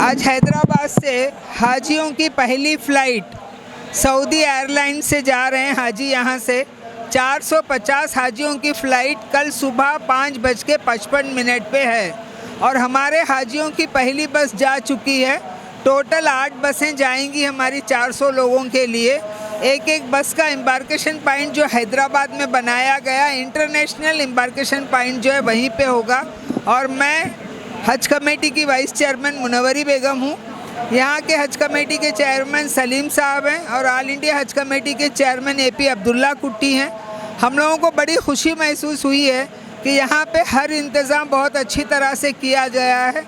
आज हैदराबाद से हाजियों की पहली फ़्लाइट सऊदी एयरलाइंस से जा रहे हैं हाजी। यहाँ से 450 हाजियों की फ़्लाइट कल सुबह 5:55 पे है और हमारे हाजियों की पहली बस जा चुकी है। टोटल 8 बसें जाएंगी हमारी 400 लोगों के लिए। एक एक बस का एम्बार्केशन पॉइंट जो हैदराबाद में बनाया गया, इंटरनेशनल एम्बार्केशन पॉइंट जो है वहीं पे होगा। और मैं हज कमेटी की वाइस चेयरमैन मुनव्वरी बेगम हूँ। यहाँ के हज कमेटी के चेयरमैन सलीम साहब हैं और ऑल इंडिया हज कमेटी के चेयरमैन AP अब्दुल्ला कुट्टी हैं। हम लोगों को बड़ी खुशी महसूस हुई है कि यहाँ पे हर इंतज़ाम बहुत अच्छी तरह से किया गया है।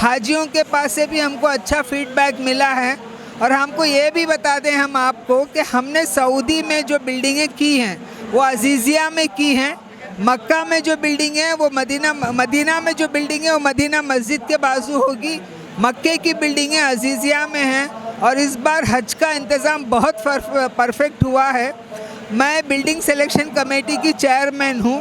हाजियों के पास से भी हमको अच्छा फीडबैक मिला है। और हमको ये भी बता दें हम आपको कि हमने सऊदी में जो बिल्डिंगें की हैं वो अजीज़िया में की हैं। मक्का में जो बिल्डिंग है वो मदीना में जो बिल्डिंग है वो मदीना मस्जिद के बाजू होगी। मक्के की बिल्डिंगें अजीज़िया में हैं और इस बार हज का इंतज़ाम बहुत परफेक्ट हुआ है। मैं बिल्डिंग सिलेक्शन कमेटी की चेयरमैन हूँ।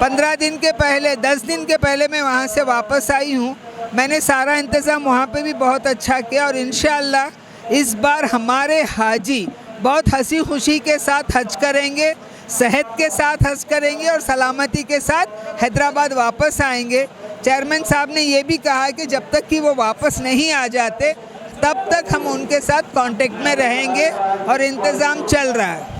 15 दिन के पहले 10 दिन के पहले मैं वहाँ से वापस आई हूँ। मैंने सारा इंतज़ाम वहाँ पे भी बहुत अच्छा किया और इंशाअल्लाह इस बार हमारे हाजी बहुत हंसी खुशी के साथ हज करेंगे, सेहत के साथ हज करेंगे और सलामती के साथ हैदराबाद वापस आएंगे। चेयरमैन साहब ने ये भी कहा कि जब तक कि वो वापस नहीं आ जाते तब तक हम उनके साथ कांटेक्ट में रहेंगे और इंतज़ाम चल रहा है।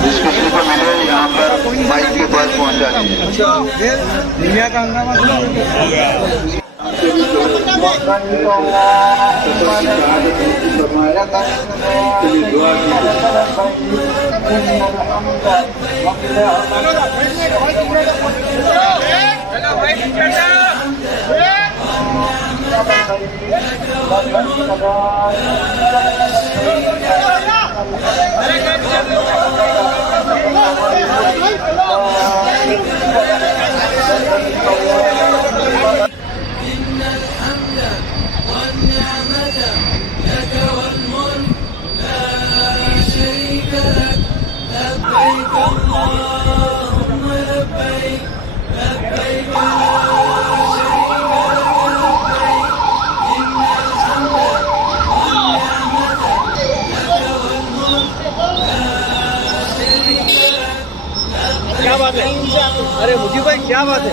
जिस किसी को मिले यहाँ पर बाइक के पास पहुँचानी है। दुनिया का हंगामा क्या बात है? अरे मुझे भाई क्या बात है?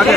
आगे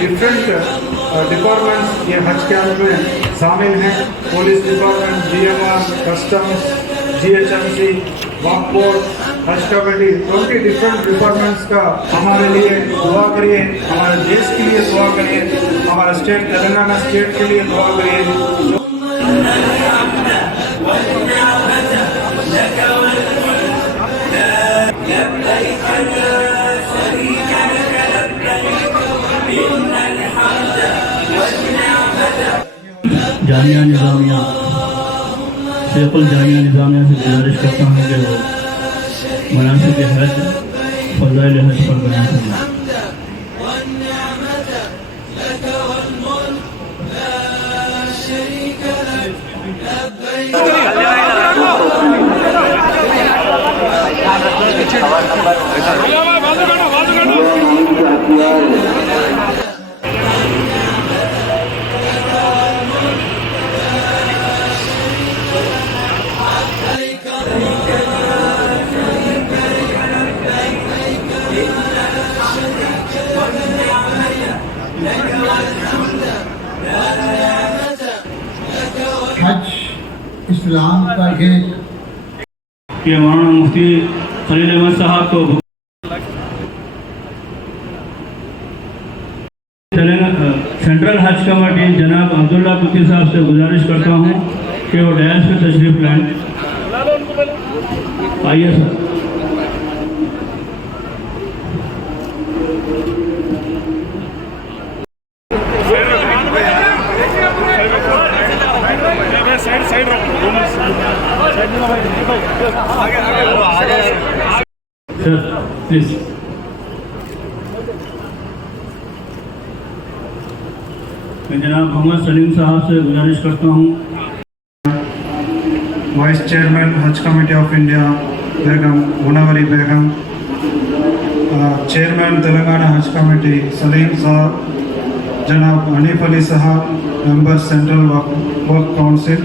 डिफरेंट डिपार्टमेंट्स ये हज कैंप में शामिल हैं। Police department, GMR, customs, GHMC, वक्फ बोर्ड, हज कमेटी, 20 डिफरेंट डिपार्टमेंट्स का हमारे लिए दुआ करिए, हमारे देश के लिए दुआ करिए, हमारे स्टेट तेलंगाना स्टेट के लिए दुआ करिए। जामिया निज़ामिया शेखुल जामिया निज़ामिया से गुजारिश करता हूँ कि वो मनासिब हज फ़ज़ाइल हज पर बयान करें। हज इस्लाम का गेट कि मौलाना मुफ्ती खलील अहमद साहब को सेंट्रल हज कमेटी जनाब अब्दुल्ला पुती साहब से गुजारिश करता हूँ कि वो डैश पे तशरीफ लाएं। आइए सर। Sir please. मैं जनाब मोहम्मद सलीम साहब से गुजारिश करता हूँ, वाइस चेयरमैन हज committee of India Begum Gunavali Begum, chairman Telangana हज कमेटी सलीम साहब, जनाब हनीफ अली साहब, मेंबर सेंट्रल वक्फ काउंसिल,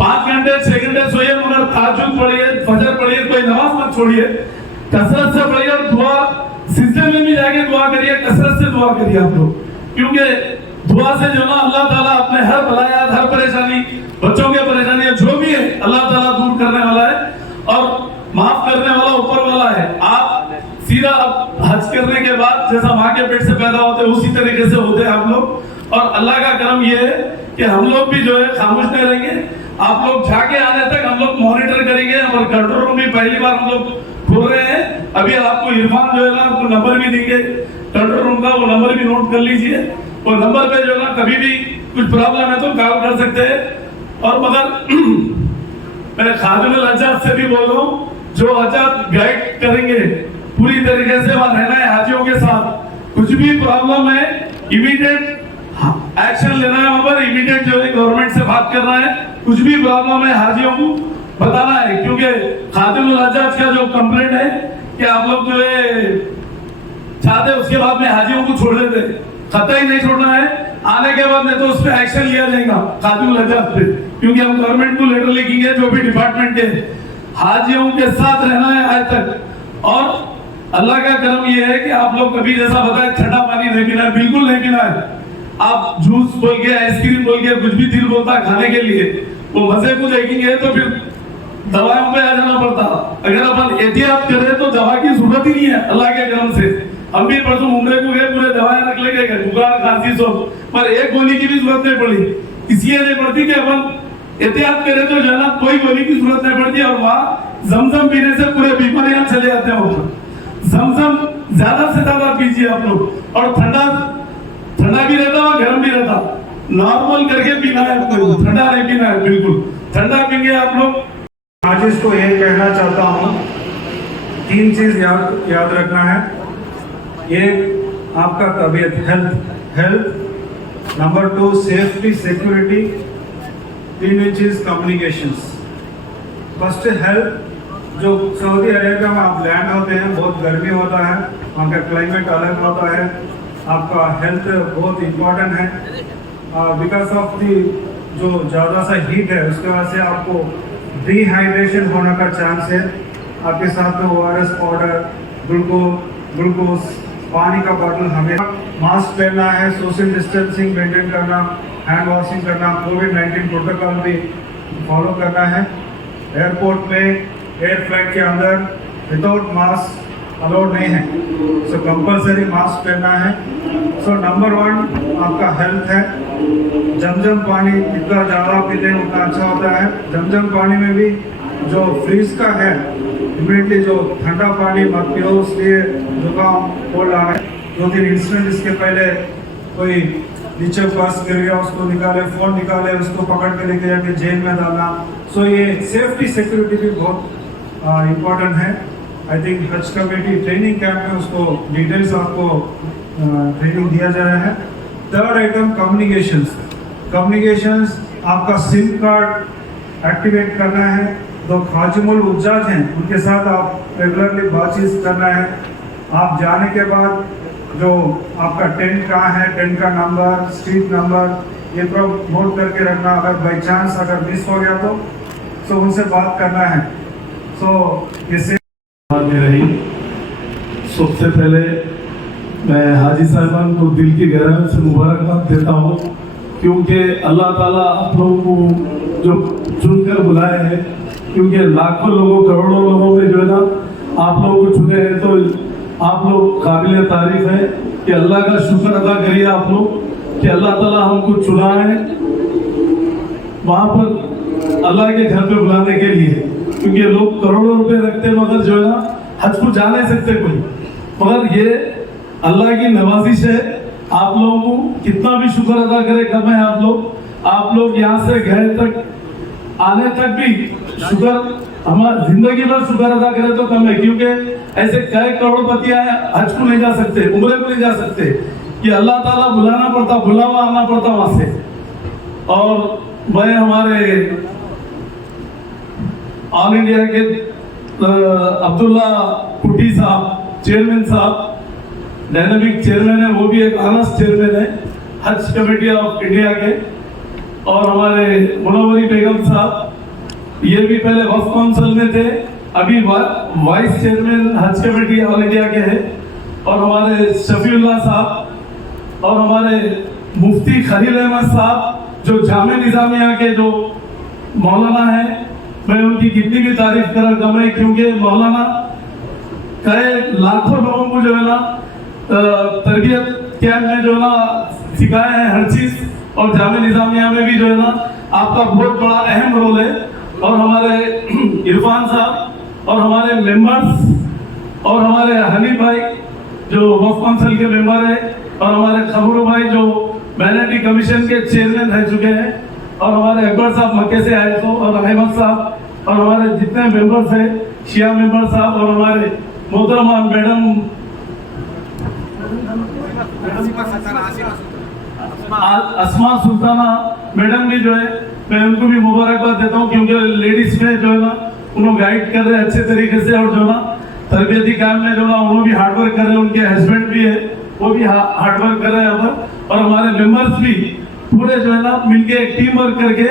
पाँच घंटे 6 घंटे सोइए मगर ताजुद पढ़िए, फजर पढ़िए, कोई नमाज मत छोड़िए, कसरत से पढ़िए और दुआ सिलसिले में भी जाके दुआ करिए, कसरत से दुआ करिए आप लोग, क्योंकि दुआ से जो ना अल्लाह ताला अपने हर बलायात, हर परेशानी, बच्चों के परेशानियां जो भी है अल्लाह ताला दूर करने वाला है और माफ करने वाला ऊपर वाला है। आप सीधा हज करने के बाद जैसा माँ के पेट से पैदा होते उसी तरीके से होते हैं आप लोग, और अल्लाह का करम ये है कि हम लोग भी जो है खामोश नहीं रहेंगे। आप लोग जाके आने तक हम लोग मॉनिटर करेंगे और कंट्रोल रूम भी पहली बार हम लोग खोल रहे हैं। अभी आपको इरफान जो है ना आपको नंबर भी देंगे कंट्रोल रूम का, वो नंबर भी नोट कर लीजिए। वो नंबर पे जो है ना कभी भी कुछ प्रॉब्लम है तो कॉल कर सकते हैं। और मगर मैं खादिमुल हज्जाज से भी बोल रहा हूँ, जो हज्जाज गाइड करेंगे पूरी तरीके से वहाँ रहना है हाजियों के साथ। कुछ भी प्रॉब्लम है इमीडिएट एक्शन लेना है, वहाँ पर इमीडिएट जो है गवर्नमेंट से बात करना है। कुछ भी प्रॉब्लम है हाजियों को बताना है, क्योंकि खादिमुल हज्जाज का जो कंप्लेंट है कि आप लोग जो है चाहते उसके बाद में हाजियों को छोड़ देते, कतई नहीं छोड़ना है। आने के बाद में तो उस पर एक्शन लिया जाएगा खादिमुल हज्जाज पे, क्योंकि हम गवर्नमेंट को लेटर लिखेंगे जो भी डिपार्टमेंट के हाजियों के साथ रहना है आज तक। और अल्लाह का करम ये है कि आप लोग कभी जैसा बताए ठंडा पानी नहीं पीना है, बिल्कुल नहीं पीना है। आप जूस बोल के, आइसक्रीम बोल के, कुछ भी दिल बोलता है खाने के लिए, वो मजे को देखेंगे तो फिर दवाओं पे आ जाना पड़ता। अगर अपन एहतियात करें तो दवा की जरूरत ही नहीं है अल्लाह के करम से। हम भी परसों उम्रे को गए, पूरे दवाएं रख ले गए, बुखार खांसी सब, पर एक गोली की भी जरूरत नहीं पड़ी। इसलिए नहीं पड़ती कि अपन एहतियात करें तो जो है ना कोई गोली की जरूरत नहीं पड़ती। और वहाँ जमजम पीने से पूरे बीमारियां चले जाते हैं। जमजम ज्यादा से ज्यादा पीजिए आप लोग, और ठंडा ठंडा भी रहता और गर्म भी रहता, नॉर्मल करके पीना है आपको, ठंडा नहीं पीना है, बिल्कुल ठंडा पीएंगे आप लोग। आज इसको ये कहना चाहता हूँ, 3 चीज याद रखना है। एक आपका तबीयत, हेल्थ, नंबर 2 सेफ्टी सिक्योरिटी, 3 चीज कम्युनिकेशंस। फर्स्ट हेल्थ, जो सऊदी अरेबिया में आप लैंड होते हैं बहुत गर्मी होता है, वहाँ का क्लाइमेट अलग होता है, आपका हेल्थ बहुत इम्पोर्टेंट है। बिकॉज ऑफ दी जो ज़्यादा सा हीट है उसके वजह से आपको डिहाइड्रेशन होने का चांस है। आपके साथ में ORS पाउडर, ग्लूकोज, पानी का बॉटल, हमें मास्क पहनना है, सोशल डिस्टेंसिंग मेंटेन करना, हैंड वॉशिंग करना, कोविड-19 प्रोटोकॉल भी फॉलो करना है। एयरपोर्ट में, एयर फ्लाइट के अंदर विदाउट मास्क अलाउड नहीं है, सो कंपलसरी मास्क पहनना है। सो नंबर 1 आपका हेल्थ है। जमजम पानी जितना ज़्यादा पीते हैं उतना अच्छा होता है। जमजम पानी में भी जो फ्रीज का है, इमीडिएटली जो ठंडा पानी मत पियो, उसलिए जुकाम हो रहा है। 2-3 इंसिडेंट इसके पहले, कोई नीचे पर्स गिर गया, उसको निकाले, फ़ोन निकाले, उसको पकड़ के लेके जाके जेल में डालना। सो ये सेफ्टी सिक्योरिटी भी बहुत इम्पोर्टेंट है। आई थिंक हज कमेटी ट्रेनिंग कैंप में उसको डिटेल्स आपको ट्रेनिंग दिया जा रहा है। थर्ड आइटम कम्युनिकेशंस आपका सिम कार्ड एक्टिवेट करना है। तो खाजिमुल उज्जाज हैं उनके साथ आप रेगुलरली बातचीत करना है। आप जाने के बाद जो आपका टेंट कहाँ है, टेंट का नंबर, स्ट्रीट नंबर, ये नोट करके रखना। अगर बाई चांस अगर मिस हो गया तो उनसे बात करना है। इससे रही सबसे पहले मैं हाजी साहिबान को दिल की गहराई से मुबारकबाद देता हूँ, क्योंकि अल्लाह ताला आप लोगों को जो चुनकर बुलाए हैं, क्योंकि लाखों लोगों करोड़ों लोगों में जो है ना आप लोगों को चुने हैं, तो आप लोग काबिल तारीफ है कि अल्लाह का शुक्र अदा करिए आप लोग कि अल्लाह ताला हमको चुना है वहाँ पर अल्लाह के घर पे बुलाने के लिए। क्योंकि लोग करोड़ों रुपए रखते मगर जो है ना हज को जा नहीं सकते कोई, मगर ये अल्लाह की नवाजिश है। आप लोगों को कितना भी शुक्र अदा करे कम है। आप लोग यहाँ से गए तक आने तक भी शुक्र, हमारा जिंदगी भर शुक्र अदा करे तो कम है, क्योंकि ऐसे कई करोड़पति आए हज को नहीं जा सकते, उम्रे को नहीं जा सकते, कि अल्लाह ताला बुलाना पड़ता, बुलावा आना पड़ता वहां से। और मैं हमारे ऑल इंडिया के अब्दुल्ला कुटी साहब, चेयरमैन साहब, डायनामिक चेयरमैन है, वो भी एक ऑनेस्ट चेयरमैन है हज कमेटी ऑफ इंडिया के। और हमारे मुनव्वरी बेगम साहब, ये भी पहले वक्फ काउंसिल में थे, अभी वाइस चेयरमैन हज कमेटी ऑल इंडिया के हैं। और हमारे शफीउल्लाह साहब और हमारे मुफ्ती खलील अहमद साहब जो जामे निजामिया के जो मौलाना हैं, मैं उनकी कितनी भी तारीफ करा कम है, क्योंकि मौलाना कई लाखों लोगों को जो है ना तरबियत कैंप में जो है ना सिखाए हैं हर चीज। और जामे निजामिया में भी जो है ना आपका बहुत बड़ा अहम रोल है। और हमारे इरफान साहब और हमारे मेंबर्स और हमारे हनीफ भाई जो वक्फ काउंसिल के मेंबर है, और हमारे खबरू भाई जो माइनॉरिटी कमीशन के चेयरमैन रह चुके हैं, और हमारे अकबर साहब मक्के से आए थे, और अहमद साहब, और हमारे जितने मेंबर्स हैं शिया मेंबर साहब, और हमारे मोहतरमा मैडम अस्मा सुल्ताना मैडम भी जो है, मैं उनको भी मुबारकबाद देता हूँ, क्योंकि लेडीज में जो है ना उन्होंने गाइड कर रहे हैं अच्छे तरीके से। और जो ना तरबियती काम में जो ना उन्होंने भी हार्डवर्क कर रहे हैं, उनके हस्बैंड भी है वो भी हार्डवर्क कर रहे हैं यहाँ पर। और हमारे मेंबर्स भी पूरे जो है ना मिलके एक टीम वर्क करके।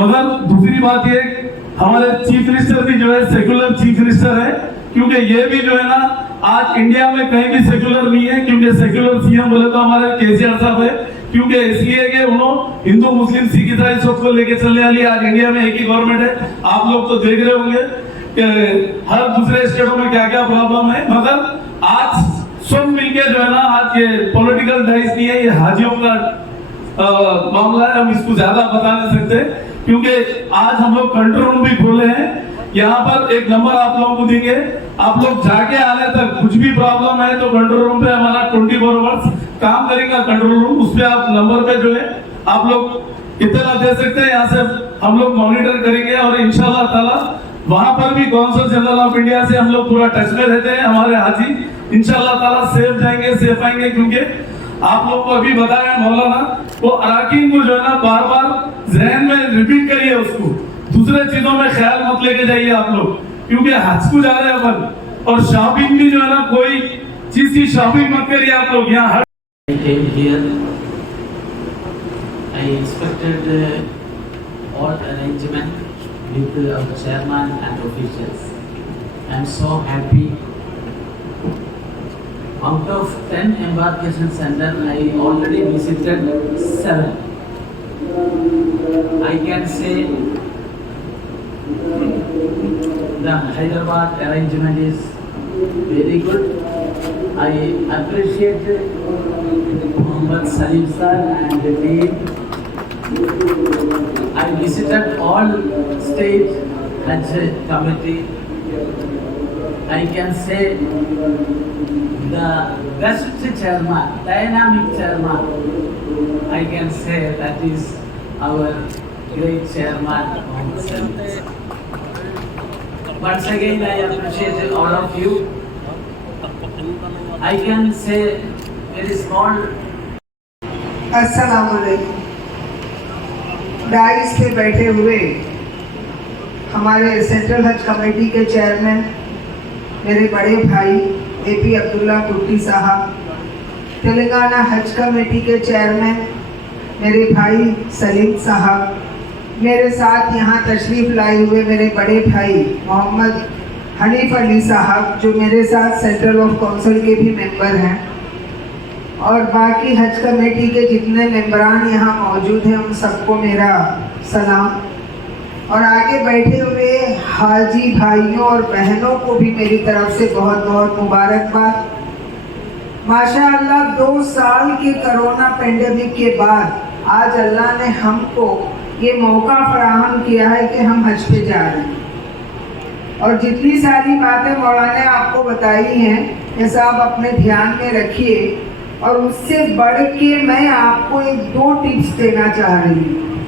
मगर दूसरी बात ये हमारे चीफ मिनिस्टर भी जो है सेक्युलर चीफ मिनिस्टर है, क्योंकि ये भी जो है ना आज इंडिया में कहीं भी सेक्युलर नहीं है। क्योंकि सेक्युलर सीएम बोले तो हमारे केसीआर साहब है, क्योंकि इसलिए कि उन्होंने हिंदू मुस्लिम सिख ईसाई सबको लेके चलने वाली आज इंडिया में एक ही गवर्नमेंट है। आप लोग तो देख रहे होंगे कि हर दूसरे स्टेटों में क्या क्या प्रॉब्लम है, मगर आज सब मिलके जो है ना आज ये पॉलिटिकल डाइस नहीं है, ये हाजियों का मामला है। हम इसको ज्यादा बता नहीं सकते, क्योंकि आज हम लोग कंट्रोल रूम भी खोले हैं। यहाँ पर एक नंबर आप लोगों को देंगे, आप लोग जाके आने तक कुछ भी प्रॉब्लम है तो कंट्रोल रूम पे हमारा 24 आवर्स काम करेगा कंट्रोल रूम। उस पे आप नंबर पे जो है आप लोग इतना दे सकते हैं, यहाँ से हम लोग मॉनिटर करेंगे। और इंशाल्लाह ताला वहां पर भी कौंसल जनरल ऑफ इंडिया से हम लोग पूरा टच में रहते हैं। हमारे हाजी इंशाल्लाह ताला सेफ जाएंगे, सेफ आएंगे, क्योंकि आप लोग को अभी बताया मौलाना वो अराकीन को जो है ना बार बार जहन में रिपीट करिए, उसको दूसरे चीजों में ख्याल मत लेके जाइए आप लोग, क्योंकि हज को जा रहे हैं अपन। और शॉपिंग भी जो है ना कोई चीज की शॉपिंग मत करिए आप लोग। यहाँ I inspected all arrangement with our chairman and officials. I am so happy. Out of 10 embarkation centers, I already visited 7. I can say the Hyderabad arrangement is very good. I appreciate Muhammad Salim sir and the team. I visited all state Hajj committee. I can say the best chairman, dynamic chairman, I can say that is our great chairman Muhammad Salim. Once again, I appreciate all of you. I can say very small अस्सलाम वालेकुम। Dice पे बैठे हुए हमारे central हज committee के chairman मेरे बड़े भाई AP अब्दुल्ला कुट्टी साहब, तेलंगाना हज कमेटी के चेयरमैन मेरे भाई सलीम साहब, मेरे साथ यहाँ तशरीफ़ लाए हुए मेरे बड़े भाई मोहम्मद हनीफ अली साहब जो मेरे साथ सेंट्रल ऑफ काउंसिल के भी मेंबर हैं, और बाकी हज कमेटी के जितने मेंबरान यहाँ मौजूद हैं उन सबको मेरा सलाम, और आगे बैठे हुए हाजी भाइयों और बहनों को भी मेरी तरफ से बहुत बहुत मुबारकबाद। माशाअल्लाह 2 साल के कोरोना पेंडेमिक के बाद आज अल्लाह ने हमको ये मौका फराहम किया है कि हम हज पे जा रहे हैं, और जितनी सारी बातें मौलाना ने आपको बताई हैं ये सब अपने ध्यान में रखिए। और उससे बढ़ के मैं आपको 2 टिप्स देना चाह रही हूँ।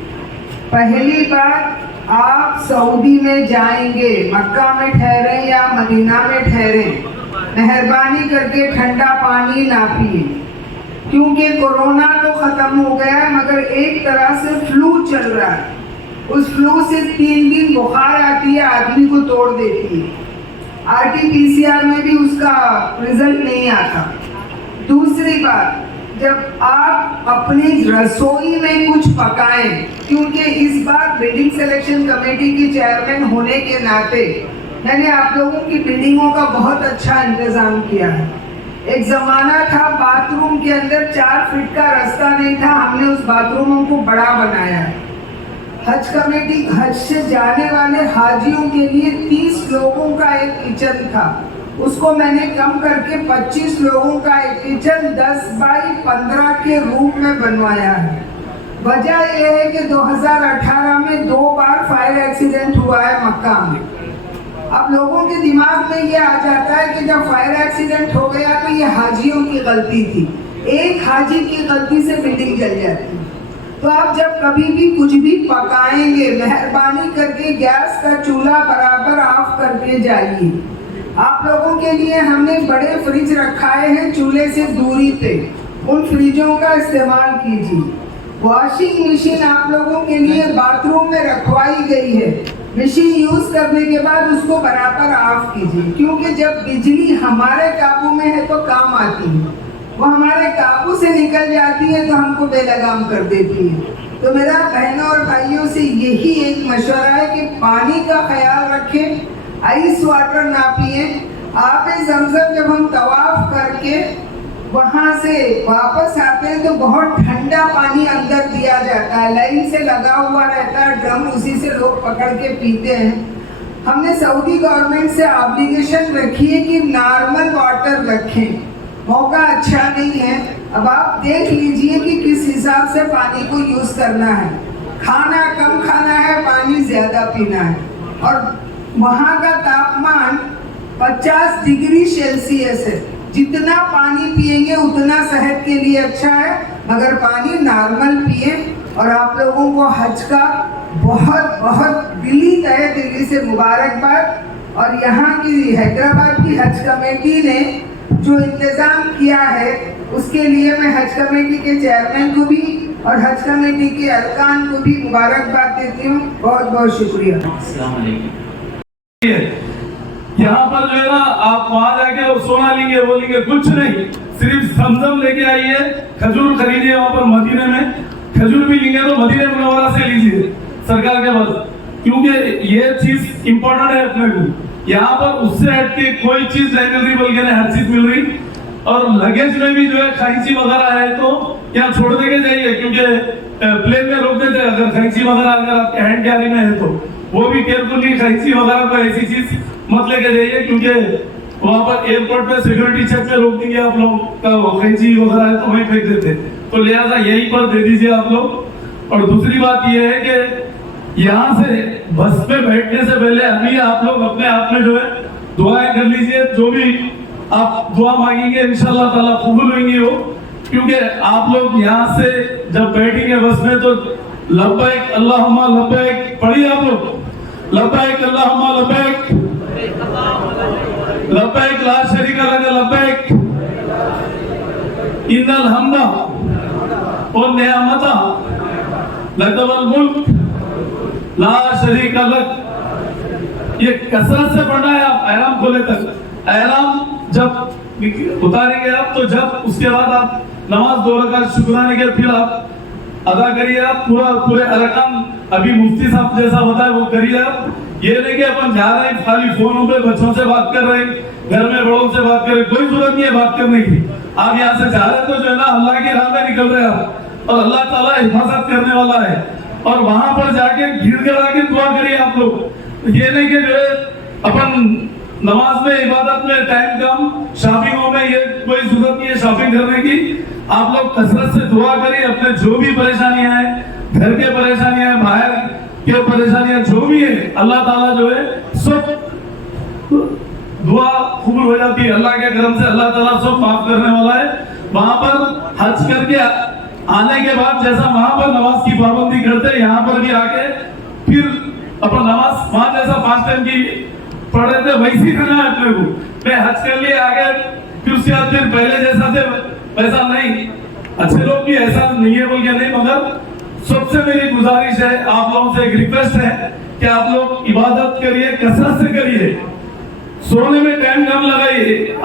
पहली बात, आप सऊदी में जाएंगे, मक्का में ठहरे या मदीना में ठहरे, मेहरबानी करके ठंडा पानी ना पिए, क्योंकि कोरोना तो ख़त्म हो गया है मगर एक तरह से फ्लू चल रहा है। उस फ्लू से 3 दिन बुखार आती है, आदमी को तोड़ देती है। RT-PCR में भी उसका रिजल्ट नहीं आता। दूसरी बात, जब आप अपनी रसोई में कुछ पकाएं, क्योंकि इस बार बिल्डिंग सिलेक्शन कमेटी की चेयरमैन होने के नाते मैंने आप लोगों की बिल्डिंगों का बहुत अच्छा इंतजाम किया है। एक ज़माना था बाथरूम के अंदर 4 फीट का रास्ता नहीं था, हमने उस बाथरूमों को बड़ा बनाया है। हज कमेटी हज से जाने वाले हाजियों के लिए 30 लोगों का एक किचन था, उसको मैंने कम करके 25 लोगों का एक किचन 10 बाई 15 के रूप में बनवाया है। वजह यह है कि 2018 में 2 बार फायर एक्सीडेंट हुआ है मक्का में। अब लोगों के दिमाग में ये आ जाता है कि जब फायर एक्सीडेंट हो गया तो ये हाजियों की गलती थी। एक हाजी की गलती से बिल्डिंग जल जाती है। तो आप जब कभी भी कुछ भी पकाएंगे, मेहरबानी करके गैस का चूल्हा बराबर ऑफ करके जाइए। आप लोगों के लिए हमने बड़े फ्रिज रखाए हैं चूल्हे से दूरी पे, उन फ्रिजों का इस्तेमाल कीजिए। वॉशिंग मशीन आप लोगों के लिए बाथरूम में रखवाई गई है, मशीन यूज करने के बाद उसको बराबर ऑफ कीजिए, क्योंकि जब बिजली हमारे काबू में है तो काम आती है, वो हमारे काबू से निकल जाती है तो हमको बेलगाम कर देती है। तो मेरा बहनों और भाइयों से यही एक मशवरा है कि पानी का ख्याल रखें, आइस वाटर ना पिए। आप ज़मज़म जब हम तवाफ करके वहाँ से वापस आते हैं तो बहुत ठंडा पानी अंदर दिया जाता है, लाइन से लगा हुआ रहता है ड्रम, उसी से लोग पकड़ के पीते हैं। हमने सऊदी गवर्नमेंट से ऑब्लिगेशन रखी है कि नॉर्मल वाटर रखें, मौका अच्छा नहीं है। अब आप देख लीजिए कि किस हिसाब से पानी को यूज़ करना है, खाना कम खाना है, पानी ज़्यादा पीना है। और वहाँ का तापमान 50 डिग्री सेल्सियस है, जितना पानी पिएंगे उतना सेहत के लिए अच्छा है, मगर पानी नॉर्मल पिए। और आप लोगों को हज का बहुत बहुत तहे दिली से मुबारकबाद। और यहाँ की हैदराबाद की हज कमेटी ने जो इंतज़ाम किया है उसके लिए मैं हज कमेटी के चेयरमैन को भी और हज कमेटी के अरकान को भी मुबारकबाद देती हूँ। बहुत बहुत शुक्रिया। अस्सलाम वालेकुम। यहाँ पर जो है ना, आप वहां जाके वो सोना लेंगे, वो लेंगे, कुछ नहीं, सिर्फ ज़मज़म लेके आइए, खजूर खरीदिए। वहाँ पर मदीने में खजूर भी लेंगे तो मदीने मुनव्वरा से लीजिए सरकार के पास, क्योंकि ये चीज इंपॉर्टेंट है अपने को। यहाँ पर उससे हटके कोई चीज नहीं मिल रही, बल्कि हर चीज मिल रही। और लगेज में भी जो है खैंची वगैरह है तो यहाँ छोड़ देके जाइए, क्योंकि प्लेन में रोक देते हैं अगर खैंची वगैरह अगर आपके हैंड कैरी में है तो वो भी केयरफुली खैंची वगैरह को ऐसी चीज मत लेके जाइए, क्योंकि वहाँ पर एयरपोर्ट पे सिक्योरिटी चेक पे रोक देंगे आप लोग का खैंची वगैरह है तो वहीं फेंक देते। तो लिहाजा यही पर दे दीजिए आप लोग। और दूसरी बात ये है कि यहाँ से बस पे बैठने से पहले अभी आप लोग अपने आप में जो है दुआएं कर लीजिए, जो भी आप दुआ मांगेंगे इंशाअल्लाह ताला कबूल होंगी वो, क्योंकि आप लोग यहाँ से जब बैठेंगे बस में तो लब्बैक अल्लाहुम्मा लब्बैक पढ़िए आप लोग, लब्बैक अल्लाहुम्मा लब्बैक, लब्बैक ला शरीका लक लब्बैक, इन्नल हम्दा व नियामता लकवल मुल्क ला शरीक लक। ये कसरत से पढ़ना है आप एहराम खोले तक। एहराम जब उतारेंगे आप तो जब उसके बाद आप नमाज 2 रकात शुक्राने के फिर आप अदा करिए। आप पूरे अरकान अभी मुफ्ती साहब जैसा बताया वो करिए आप। ये नहीं कि अपन जा रहे हैं खाली फोनों पे बच्चों से बात कर रहे हैं, घर में बड़ों से बात कर रहे, कोई जरूरत नहीं है बात करने की। आप यहाँ से जा रहे तो जो है ना अल्लाह की राह में निकल रहे आप और अल्लाह ताला हिफाजत करने वाला है। और वहां पर जाके गिड़गिड़ा के दुआ करिए आप लोग। ये नहीं कि जो है अपन नमाज में इबादत में टाइम कम, शॉपिंगों में ये कोई जरूरत नहीं है शॉपिंग करने की। आप लोग कसरत से दुआ करिए। अपने जो भी परेशानियां हैं, घर के परेशानियां हैं, बाहर के परेशानियां जो भी है, अल्लाह ताला जो है सब दुआ कबूल हो जाती है। अल्लाह के करम से अल्लाह ताला सब माफ करने वाला है। वहां पर हज करके आने के बाद जैसा वहां पर नमाज की पाबंदी करते हैं, यहाँ पर भी आके फिर अपन नमाज वहां जैसा 5 टाइम की पढ़ रहे थे वैसी करना है अपने को। मैं हज कर लिए आगे फिर उसके बाद फिर पहले जैसा थे वैसा नहीं। अच्छे लोग भी ऐसा नहीं है बोल के नहीं, मगर सबसे मेरी गुजारिश है, आप लोगों से एक रिक्वेस्ट है कि आप लोग इबादत करिए, कसरत से करिए, सोने में टाइम कम लगाइए।